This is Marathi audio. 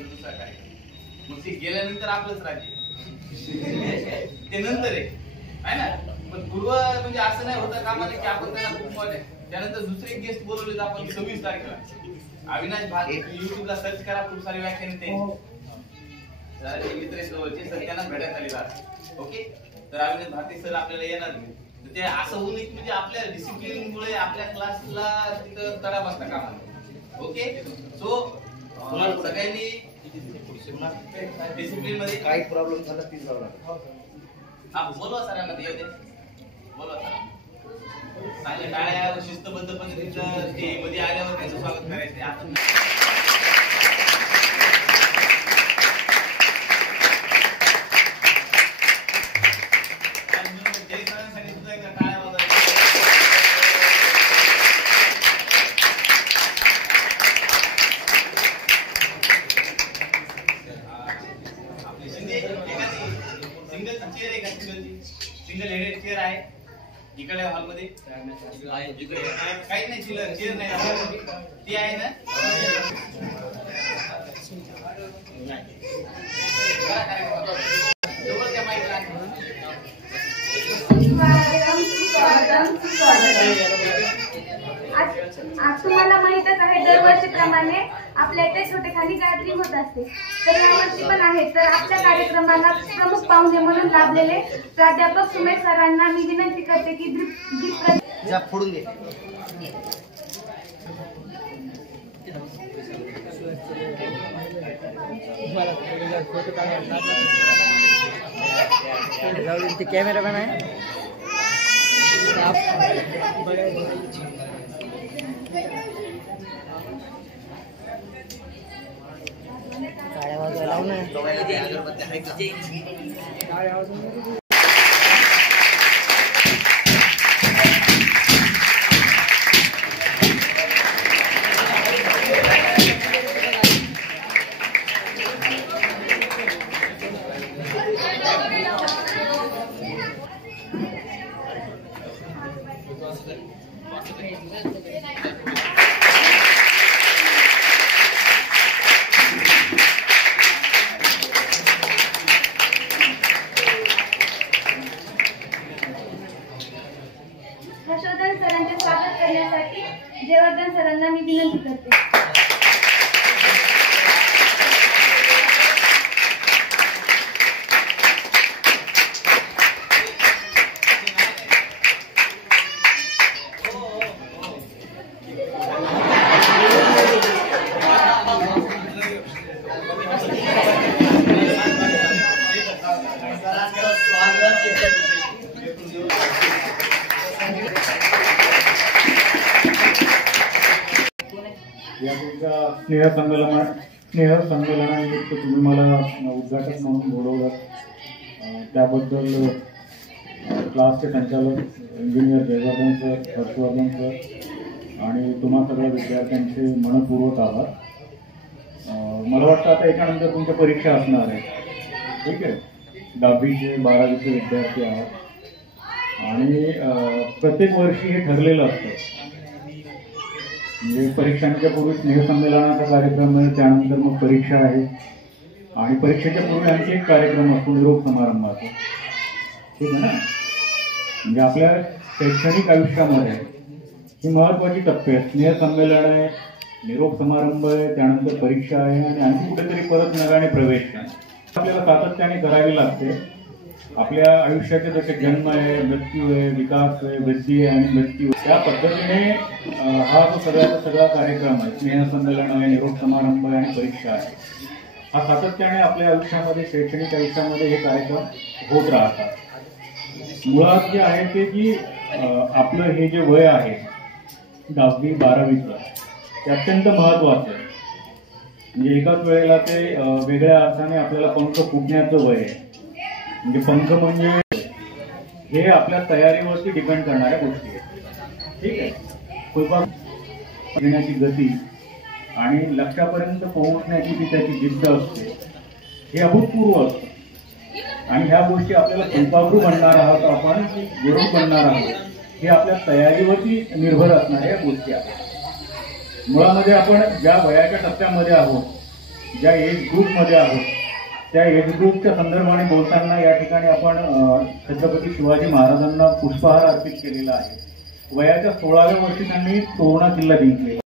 त्यांचा दुसरा कार्यक्रम. मग ते गेल्यानंतर आपलंच राज्य ते नंतर आहे ना. पण पूर्व म्हणजे असं नाही होता कामाने की आपण त्यांना खूप मजा. त्यानंतर दुसरे गेस्ट बोलवले आपण 26 तारखेला अविनाश भाट. युट्यूबला सर्च करा, खूप सारे व्याख्यान ते मित्र जवळचे सर त्यांना भेटण्यात आलेला. ओके, तर अविनाश भाटे सर आपल्याला येणार नाही. ते असं होऊ नये म्हणजे आपल्या डिसिप्लिन मुळे आपल्या क्लासला तिथं तडा बसता कामा. ओके, सो सगळ्यांनी डिसिप्लिन मध्ये काही प्रॉब्लेम झाला ती जाऊ. हा बोलवा सरांना ते येते, बोलवा सर. चांगल्या टाळ्या शिस्तबद्ध पद्धतीचं ते मध्ये आल्यावर त्यांचं स्वागत करायचं. आपण सिंगल हेडेड चेअर आहे इकडे हॉलमध्ये. काही नाही, चेअर नाही ती आहे ना. आज तुम्हाला माहितच आहे दरवर्षीप्रमाणे आपल्या इथे छोटेखानी गॅदरिंग होत असते. तर यावर्षी पण आहे. तर आपल्या कार्यक्रमाला प्रमुख पाहुणे म्हणून लाभलेले प्राध्यापक सुमेश सरांना मी विनंती करते की फोडून घे. ते कॅमेरामॅन आहे. काय आवाज लावू ना. हर्षवर्धन सरांचे स्वागत करण्यासाठी जयवर्धन सरांना मी विनंती करते. या तुमच्या स्नेहसंमेलनानिमित्त तुम्ही मला उद्घाटक म्हणून बोलवलं. त्याबद्दल क्लासचे संचालक engineer Jaivardhan sir, Harshvardhan sir आणि तुम्हा सगळ्या विद्यार्थ्यांचे मनपूर्वक आभार. मला वाटतं आता याच्यानंतर तुमच्या परीक्षा असणार आहे. ठीक आहे, 10वीचे 12वीचे विद्यार्थी आहात आणि प्रत्येक वर्षी हे ठरलेलं असतं. म्हणजे परीक्षांच्या पूर्वी स्नेहसंमेलनाचा कार्यक्रम आहे, त्यानंतर मग परीक्षा आहे आणि परीक्षेच्या पूर्वी आणखी एक कार्यक्रम असतो निरोप समारंभाचा. ठीक आहे ना. म्हणजे आपल्या शैक्षणिक आयुष्यामध्ये ही महत्त्वाची टप्पे आहेत. स्नेहसंमेलन आहे, निरोप समारंभ आहे, त्यानंतर परीक्षा आहे आणि आणखी कुठेतरी परत नव्याने प्रवेश आहे. आपल्याला सातत्याने करावी लागते. आपल्या आयुष्याचे जसे जन्म आहे, मृत्यू आहे, विकास आहे, वृद्धी आहे आणि मृत्यू, त्या पद्धतीने हा जो सगळा कार्यक्रम आहे, स्नेहसंमेलन आहे, निरोप समारंभ आहे आणि परीक्षा आहे, हा सातत्याने आपल्या आयुष्यामध्ये शैक्षणिक आयुष्यामध्ये हे कार्यक्रम होत राहतात. मुळात जे आहे ते की आपलं हे जे वय आहे 10वी 12वीचं ते अत्यंत महत्त्वाचं आहे. म्हणजे एकाच वेळेला ते वेगळ्या अर्थाने आपल्याला पंख फुटण्याचं वय आहे. म्हणजे पंख म्हणजे हे आपल्या तयारीवरती डिपेंड करणाऱ्या गोष्टी आहेत. ठीक आहे, फुलपाख घेण्याची गती आणि लक्ष्यापर्यंत पोहोचण्याची जी त्याची जिद्द असते हे अभूतपूर्व असतं. आणि ह्या गोष्टी आपल्याला फुलपाखरू बनणार आहोत आपण की गुरु बनणार आहोत हे आपल्या तयारीवरती निर्भर असणाऱ्या गोष्टी आहेत. मुळामध्ये आपण ज्या वयाच्या टप्प्यामध्ये आहोत ज्या एज ग्रुपमध्ये आहोत त्या एज ग्रुपच्या संदर्भाने बोलताना या ठिकाणी आपण छत्रपती शिवाजी महाराजांना पुष्पहार अर्पित केलेला आहे. वयाच्या 16व्या वर्षी त्यांनी तोरणा किल्ला जिंकलेला.